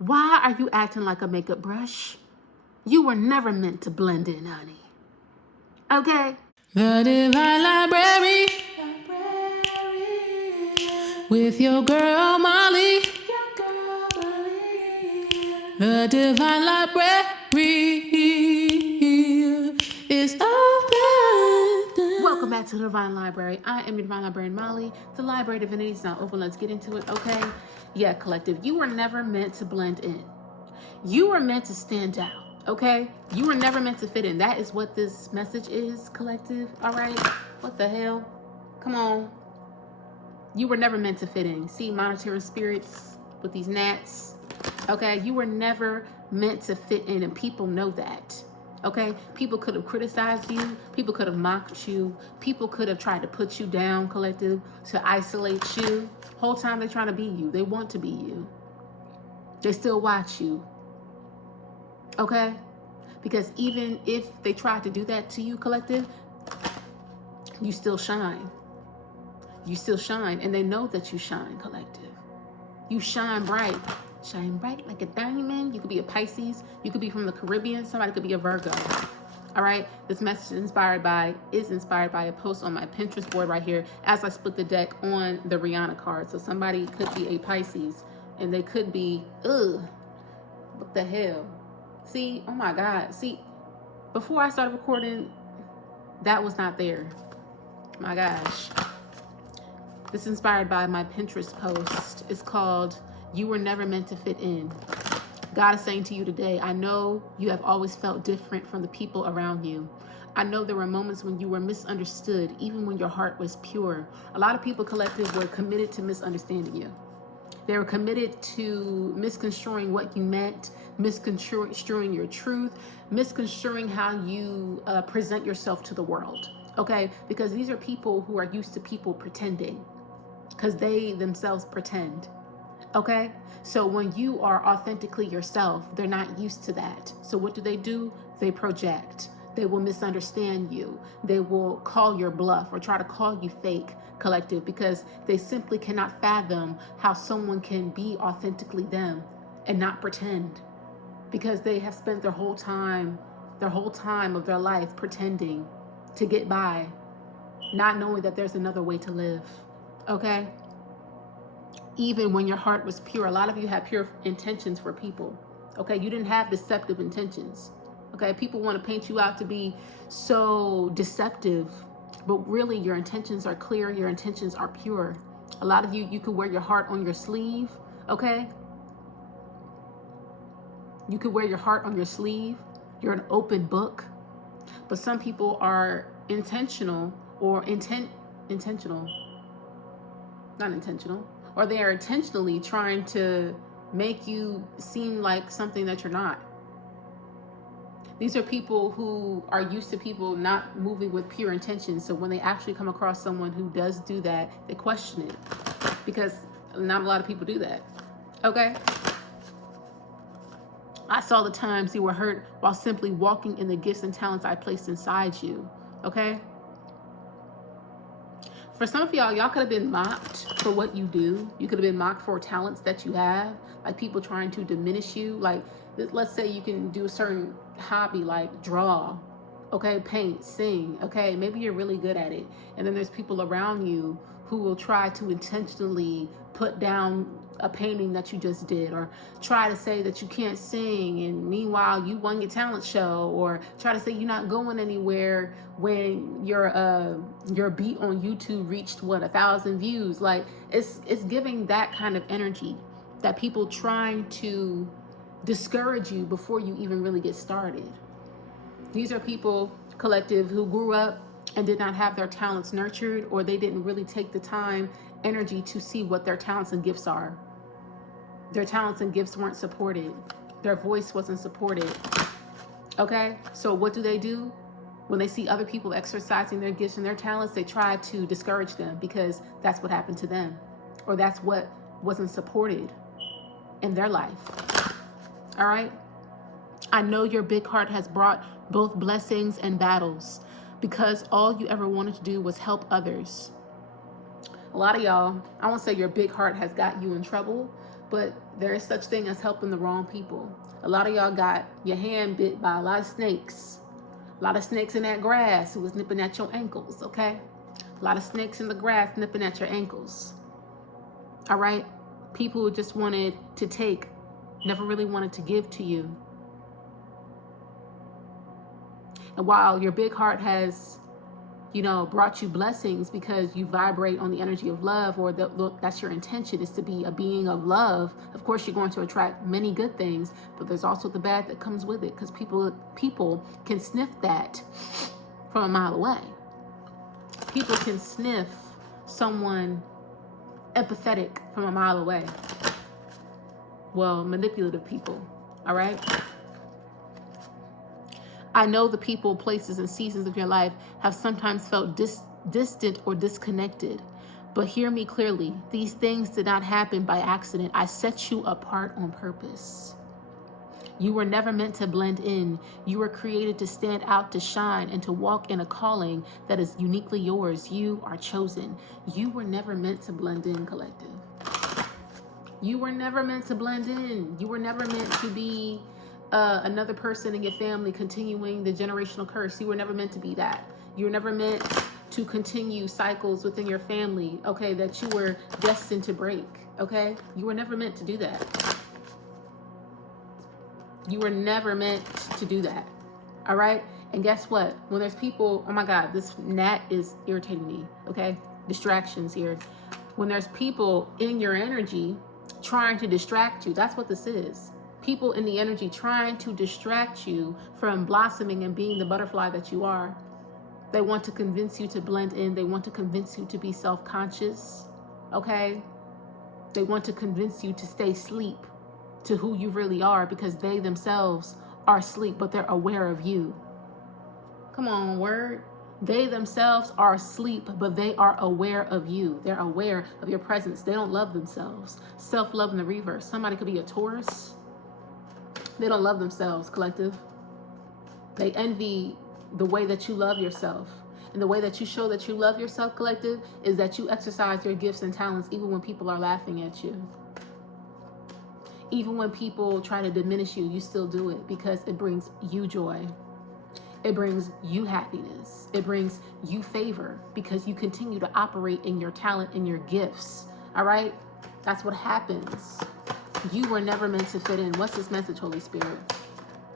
Why are you acting like a makeup brush? You were never meant to blend in, honey. Okay? The Divine Library with your girl Molly. The Divine Library is open. Welcome back to the Divine Library. I am your Divine Librarian Molly. The Library Divinity is now open. Let's get into it, okay? Yeah, collective. You were never meant to blend in. You were meant to stand out, okay? You were never meant to fit in. That is what this message is, collective, all right? What the hell? Come on. You were never meant to fit in. See, monetary spirits with these gnats, okay? You were never meant to fit in, and people know that, okay? People could have criticized you. People could have mocked you. People could have tried to put you down, collective, to isolate you. Whole time they're trying to be you. They want to be you. They still watch you, okay? Because even if they tried to do that to you, collective, you still shine. You still shine, and they know that you shine, collective. You shine bright. Shine bright like a diamond. You could be a Pisces. You could be from the Caribbean. Somebody could be a Virgo. All right? This message is inspired by a post on my Pinterest board right here as I split the deck on the Rihanna card. So somebody could be a Pisces, and they could be, what the hell? See, oh my God. See, before I started recording, that was not there. My gosh. This is inspired by my Pinterest post. It's called, You Were Never Meant to Fit In. God is saying to you today, I know you have always felt different from the people around you. I know there were moments when you were misunderstood, even when your heart was pure. A lot of people, collective, were committed to misunderstanding you. They were committed to misconstruing what you meant, misconstruing your truth, misconstruing how you present yourself to the world, okay? Because these are people who are used to people pretending, because they themselves pretend, okay? So when you are authentically yourself, they're not used to that. So what do? They project. They will misunderstand you. They will call your bluff or try to call you fake, collective, because they simply cannot fathom how someone can be authentically them and not pretend, because they have spent their whole time of their life pretending to get by, not knowing that there's another way to live, okay? Even when your heart was pure, a lot of you had pure intentions for people, okay? You didn't have deceptive intentions, okay? People want to paint you out to be so deceptive, but really your intentions are clear, your intentions are pure. A lot of you could wear your heart on your sleeve, okay? You could wear your heart on your sleeve. You're an open book. But some people are intentional, or or they are intentionally trying to make you seem like something that you're not. These are people who are used to people not moving with pure intentions. So when they actually come across someone who does do that, they question it, because not a lot of people do that, okay? I saw the times you were hurt while simply walking in the gifts and talents I placed inside you, okay? For some of y'all could have been mocked for what you do. You could have been mocked for talents that you have, like people trying to diminish you. Like, let's say you can do a certain hobby like draw, okay, paint, sing, okay? Maybe you're really good at it. And then there's people around you who will try to intentionally put down a painting that you just did, or try to say that you can't sing, and meanwhile you won your talent show, or try to say you're not going anywhere when your beat on YouTube reached 1,000 views. Like, it's giving that kind of energy, that people trying to discourage you before you even really get started. These are people, collective, who grew up and did not have their talents nurtured, or they didn't really take the time, energy to see what their talents and gifts are. Their talents and gifts weren't supported. Their voice wasn't supported, okay? So what do? When they see other people exercising their gifts and their talents, they try to discourage them, because that's what happened to them, or that's what wasn't supported in their life, all right? I know your big heart has brought both blessings and battles, because all you ever wanted to do was help others. A lot of y'all, I won't say your big heart has got you in trouble, but there is such thing as helping the wrong people. A lot of y'all got your hand bit by a lot of snakes. A lot of snakes in that grass who was nipping at your ankles, okay? A lot of snakes in the grass nipping at your ankles. All right? People who just wanted to take, never really wanted to give to you. And while your big heart has, brought you blessings because you vibrate on the energy of love, or that's your intention, is to be a being of love, of course you're going to attract many good things, but there's also the bad that comes with it, because people can sniff that from a mile away. People can sniff someone empathetic from a mile away. Well, manipulative people, all right? I know the people, places, and seasons of your life have sometimes felt distant or disconnected. But hear me clearly. These things did not happen by accident. I set you apart on purpose. You were never meant to blend in. You were created to stand out, to shine, and to walk in a calling that is uniquely yours. You are chosen. You were never meant to blend in, collective. You were never meant to blend in. You were never meant to be another person in your family continuing the generational curse. You were never meant to be that. You were never meant to continue cycles within your family, okay, that you were destined to break, okay? You were never meant to do that. You were never meant to do that, all right? And guess what? When there's people, oh my God, this gnat is irritating me, okay? Distractions here. When there's people in your energy trying to distract you, that's what this is. People in the energy trying to distract you from blossoming and being the butterfly that you are. They want to convince you to blend in. They want to convince you to be self-conscious, okay? They want to convince you to stay asleep to who you really are, because they themselves are asleep, but they're aware of you. Come on, word. They themselves are asleep, but they are aware of you. They're aware of your presence. They don't love themselves. Self-love in the reverse. Somebody could be a Taurus. They don't love themselves, collective. They envy the way that you love yourself. And the way that you show that you love yourself, collective, is that you exercise your gifts and talents even when people are laughing at you. Even when people try to diminish you, you still do it because it brings you joy. It brings you happiness. It brings you favor because you continue to operate in your talent and your gifts. All right? That's what happens. You were never meant to fit in. What's this message, Holy Spirit?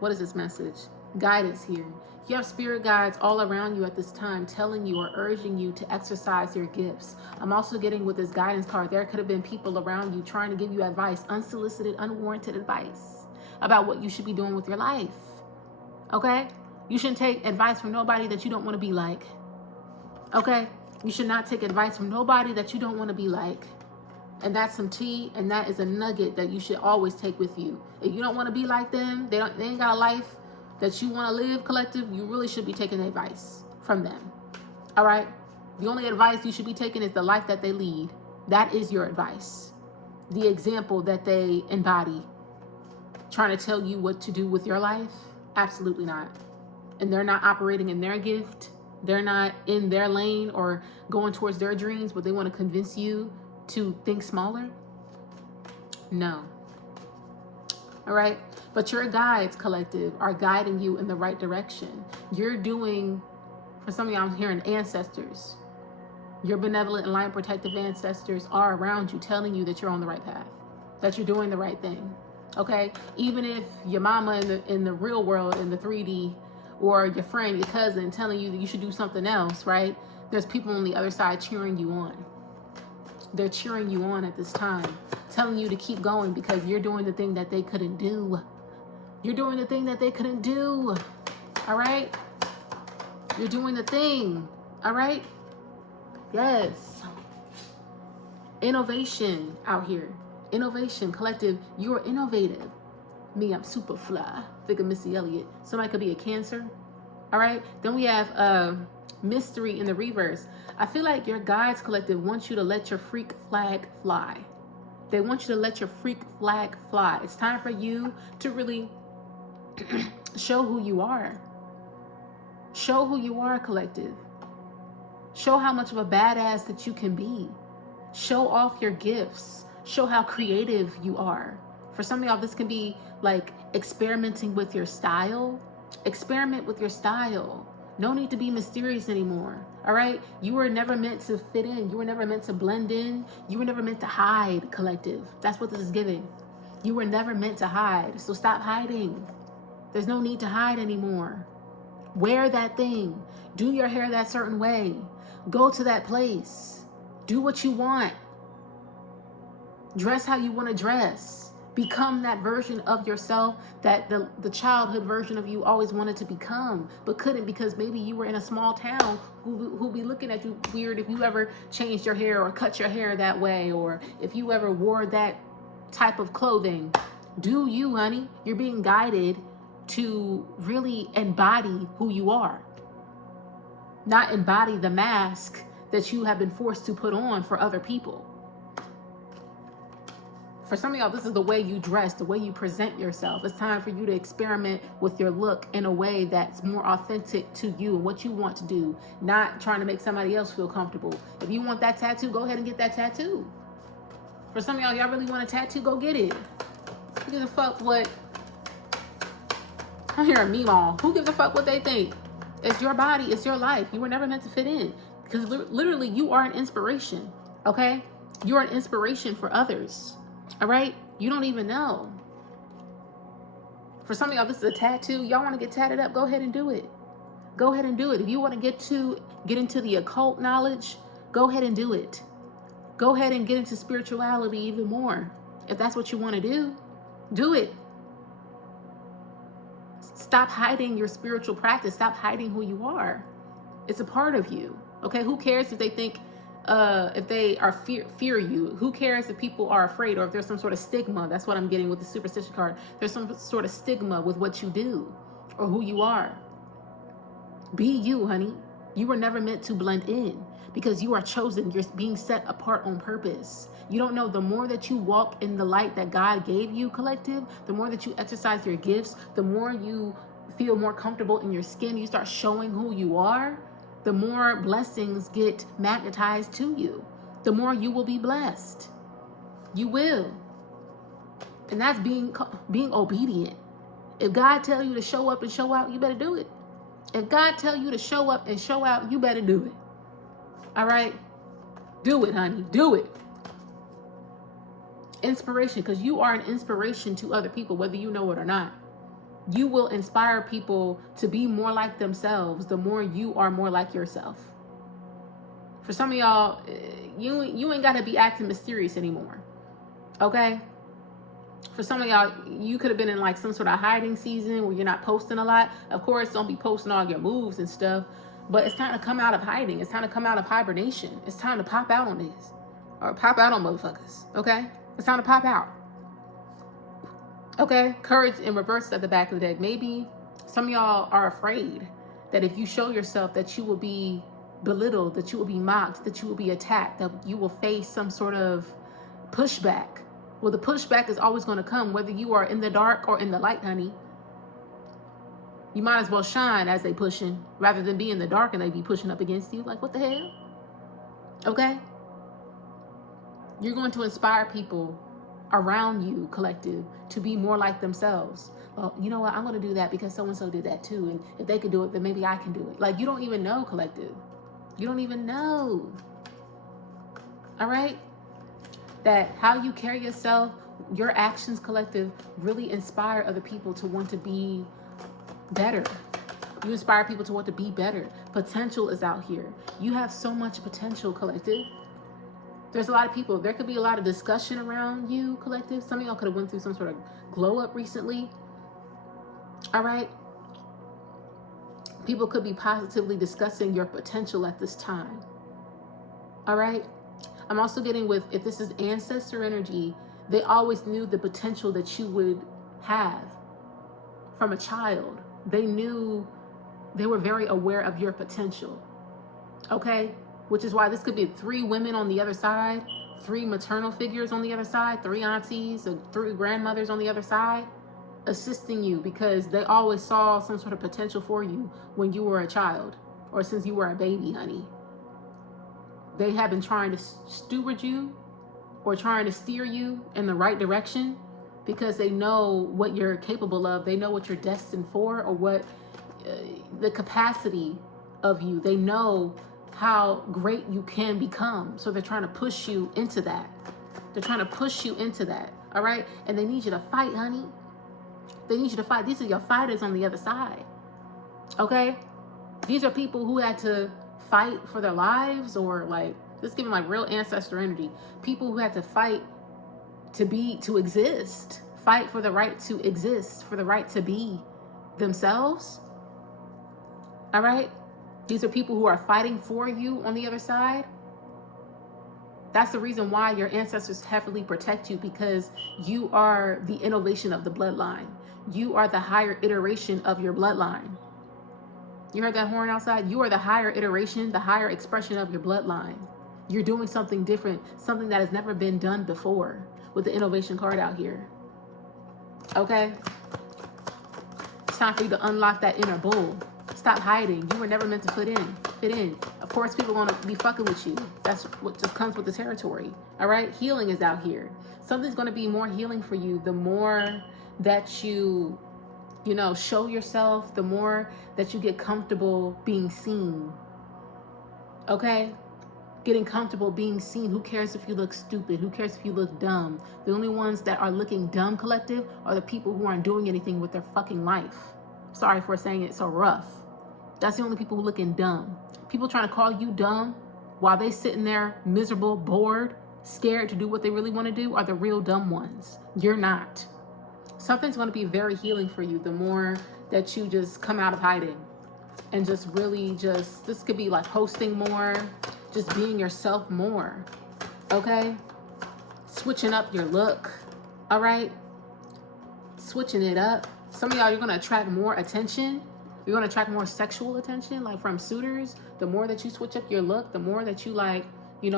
What is this message? Guidance here. You have spirit guides all around you at this time telling you or urging you to exercise your gifts. I'm also getting with this guidance card, there could have been people around you trying to give you advice, unsolicited, unwarranted advice about what you should be doing with your life. Okay? You shouldn't take advice from nobody that you don't want to be like. Okay? You should not take advice from nobody that you don't want to be like. And that's some tea, and that is a nugget that you should always take with you. If you don't want to be like them, they ain't got a life that you want to live, collective, you really should be taking advice from them. All right? The only advice you should be taking is the life that they lead. That is your advice. The example that they embody. Trying to tell you what to do with your life? Absolutely not. And they're not operating in their gift. They're not in their lane or going towards their dreams, but they want to convince you to think smaller? No. All right? But your guides, collective, are guiding you in the right direction. You're doing, for some of y'all, I'm hearing ancestors. Your benevolent and light protective ancestors are around you, telling you that you're on the right path, that you're doing the right thing. Okay? Even if your mama in the real world, in the 3D, or your friend, your cousin, telling you that you should do something else, right? There's people on the other side cheering you on. They're cheering you on at this time, telling you to keep going because you're doing the thing that they couldn't do. You're doing the thing that they couldn't do. All right? You're doing the thing. All right? Yes. Innovation out here. Innovation, collective. You're innovative. Me, I'm super fly. Think of Missy Elliott. Somebody could be a Cancer. All right? Then we have mystery in the reverse. I feel like your guides, collective, want you to let your freak flag fly. They want you to let your freak flag fly. It's time for you to really show who you are. Show who you are, collective. Show how much of a badass that you can be. Show off your gifts. Show how creative you are. For some of y'all, this can be like experimenting with your style. Experiment with your style. No need to be mysterious anymore. All right? You were never meant to fit in. You were never meant to blend in. You were never meant to hide, collective. That's what this is giving. You were never meant to hide. So stop hiding. There's no need to hide anymore. Wear that thing. Do your hair that certain way. Go to that place. Do what you want. Dress how you want to dress. Become that version of yourself that the childhood version of you always wanted to become, but couldn't because maybe you were in a small town who be looking at you weird if you ever changed your hair or cut your hair that way, or if you ever wore that type of clothing. Do you, honey. You're being guided to really embody who you are. Not embody the mask that you have been forced to put on for other people. For some of y'all, this is the way you dress, the way you present yourself. It's time for you to experiment with your look in a way that's more authentic to you and what you want to do, not trying to make somebody else feel comfortable. If you want that tattoo, go ahead and get that tattoo. For some of y'all really want a tattoo, go get it. Who gives a fuck what? I'm hearing meemaw. Who gives a fuck what they think? It's your body, it's your life. You were never meant to fit in. Because literally, you are an inspiration, okay? You're an inspiration for others. All right? You don't even know. For some of y'all, this is a tattoo. Y'all want to get tatted up? Go ahead and do it. Go ahead and do it. If you want to get into the occult knowledge, go ahead and do it. Go ahead and get into spirituality even more. If that's what you want to do it. Stop hiding your spiritual practice. Stop hiding who you are. It's a part of you. Okay? Who cares if they think if they are fear you? Who cares if people are afraid or if there's some sort of stigma? That's what I'm getting with the superstition card. There's some sort of stigma with what you do or who you are. Be you, honey. You were never meant to blend in because you are chosen. You're being set apart on purpose. You don't know, the more that you walk in the light that God gave you, collective, the more that you exercise your gifts, the more you feel more comfortable in your skin, you start showing who you are, the more blessings get magnetized to you. The more you will be blessed. You will. And that's being obedient. If God tell you to show up and show out, you better do it. If God tell you to show up and show out, you better do it. All right? Do it, honey. Do it. Inspiration, because you are an inspiration to other people, whether you know it or not. You will inspire people to be more like themselves the more you are more like yourself. For some of y'all, you ain't got to be acting mysterious anymore. Okay? For some of y'all, you could have been in like some sort of hiding season where you're not posting a lot. Of course, don't be posting all your moves and stuff, but it's time to come out of hiding. It's time to come out of hibernation. It's time to pop out on this. Or pop out on motherfuckers. Okay? It's time to pop out. Okay, courage in reverse at the back of the deck. Maybe some of y'all are afraid that if you show yourself that you will be belittled, that you will be mocked, that you will be attacked, that you will face some sort of pushback. Well, the pushback is always going to come whether you are in the dark or in the light, honey. You might as well shine as they pushing rather than be in the dark and they be pushing up against you. Like, what the hell? Okay? You're going to inspire people around you, collective, to be more like themselves. Well, you know what? I'm going to do that because so-and-so did that too. And if they could do it, then maybe I can do it. Like, you don't even know, collective. You don't even know. All right? That how you carry yourself, your actions, collective, really inspire other people to want to be better. You inspire people to want to be better. Potential is out here. You have so much potential, collective. There's a lot of people. There could be a lot of discussion around you, collective. Some of y'all could have went through some sort of glow up recently. All right. People could be positively discussing your potential at this time. All right. I'm also getting with, if this is ancestor energy, they always knew the potential that you would have from a child. They knew, they were very aware of your potential. Okay. Which is why this could be 3 women on the other side, 3 maternal figures on the other side, 3 aunties, or 3 grandmothers on the other side, assisting you because they always saw some sort of potential for you when you were a child or since you were a baby, honey. They have been trying to steward you or trying to steer you in the right direction because they know what you're capable of. They know what you're destined for, or what the capacity of you. They know how great you can become. So they're trying to push you into that. They're trying to push you into that. All right. And they need you to fight, honey. They need you to fight. These are your fighters on the other side. Okay. These are people who had to fight for their lives, or like, just giving like real ancestor energy. People who had to fight to exist, fight for the right to exist, for the right to be themselves. All right. These are people who are fighting for you on the other side. That's the reason why your ancestors heavily protect you, because you are the innovation of the bloodline. You are the higher iteration of your bloodline. You heard that horn outside? You are the higher iteration, the higher expression of your bloodline. You're doing something different, something that has never been done before, with the innovation card out here. Okay? It's time for you to unlock that inner bull. Stop hiding. You were never meant to fit in. Of course, people are going to be fucking with you. That's what just comes with the territory. All right? Healing is out here. Something's going to be more healing for you the more that you show yourself, the more that you get comfortable being seen. Okay? Getting comfortable being seen. Who cares if you look stupid? Who cares if you look dumb? The only ones that are looking dumb, collective, are the people who aren't doing anything with their fucking life. Sorry for saying it so rough. That's the only people who looking dumb. People trying to call you dumb while they sitting there miserable, bored, scared to do what they really want to do are the real dumb ones. You're not. Something's going to be very healing for you the more that you just come out of hiding and just really this could be like hosting more, just being yourself more. Okay? Switching up your look. All right? Switching it up. Some of y'all, you're going to attract more attention. You're going to attract more sexual attention, like from suitors. The more that you switch up your look, the more that you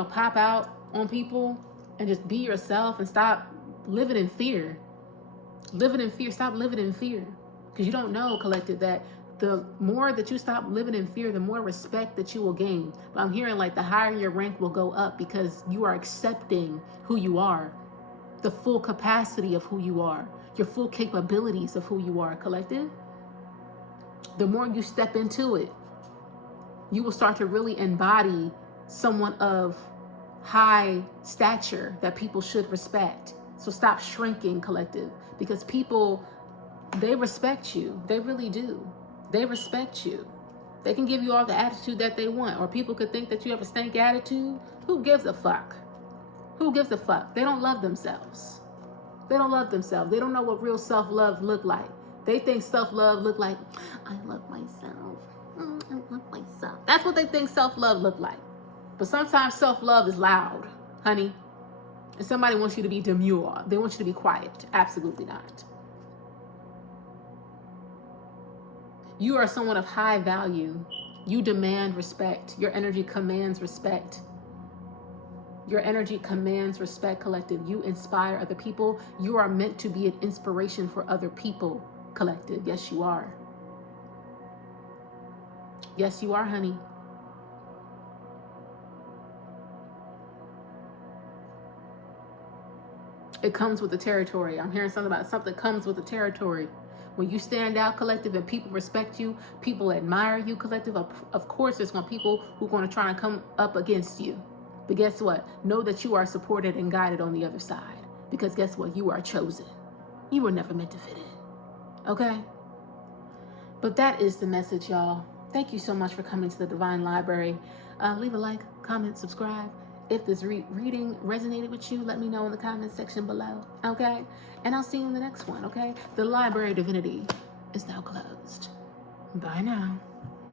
pop out on people and just be yourself and stop living in fear. Stop living in fear. Because you don't know, collective, that the more that you stop living in fear, the more respect that you will gain. But I'm hearing like the higher your rank will go up because you are accepting who you are, the full capacity of who you are, your full capabilities of who you are, collective. The more you step into it, you will start to really embody someone of high stature that people should respect. So stop shrinking, collective, because people, they respect you. They really do. They respect you. They can give you all the attitude that they want, or people could think that you have a stank attitude. Who gives a fuck? Who gives a fuck? They don't love themselves. They don't love themselves. They don't know what real self-love look like. They think self-love look like, I love myself. I love myself. That's what they think self-love look like. But sometimes self-love is loud, honey. And somebody wants you to be demure. They want you to be quiet. Absolutely not. You are someone of high value. You demand respect. Your energy commands respect. Your energy commands respect, collective. You inspire other people. You are meant to be an inspiration for other people, collective. Yes, you are. Yes, you are, honey. It comes with the territory. I'm hearing something about something comes with the territory. When you stand out, collective, and people respect you, people admire you, collective, of course there's going to be people who are going to try and come up against you. But guess what? Know that you are supported and guided on the other side. Because guess what? You are chosen. You were never meant to fit in. Okay? But that is the message, y'all. Thank you so much for coming to the Divine Library. Leave a like, comment, subscribe. If this reading resonated with you, let me know in the comment section below. Okay? And I'll see you in the next one. Okay? The Library of Divinity is now closed. Bye now.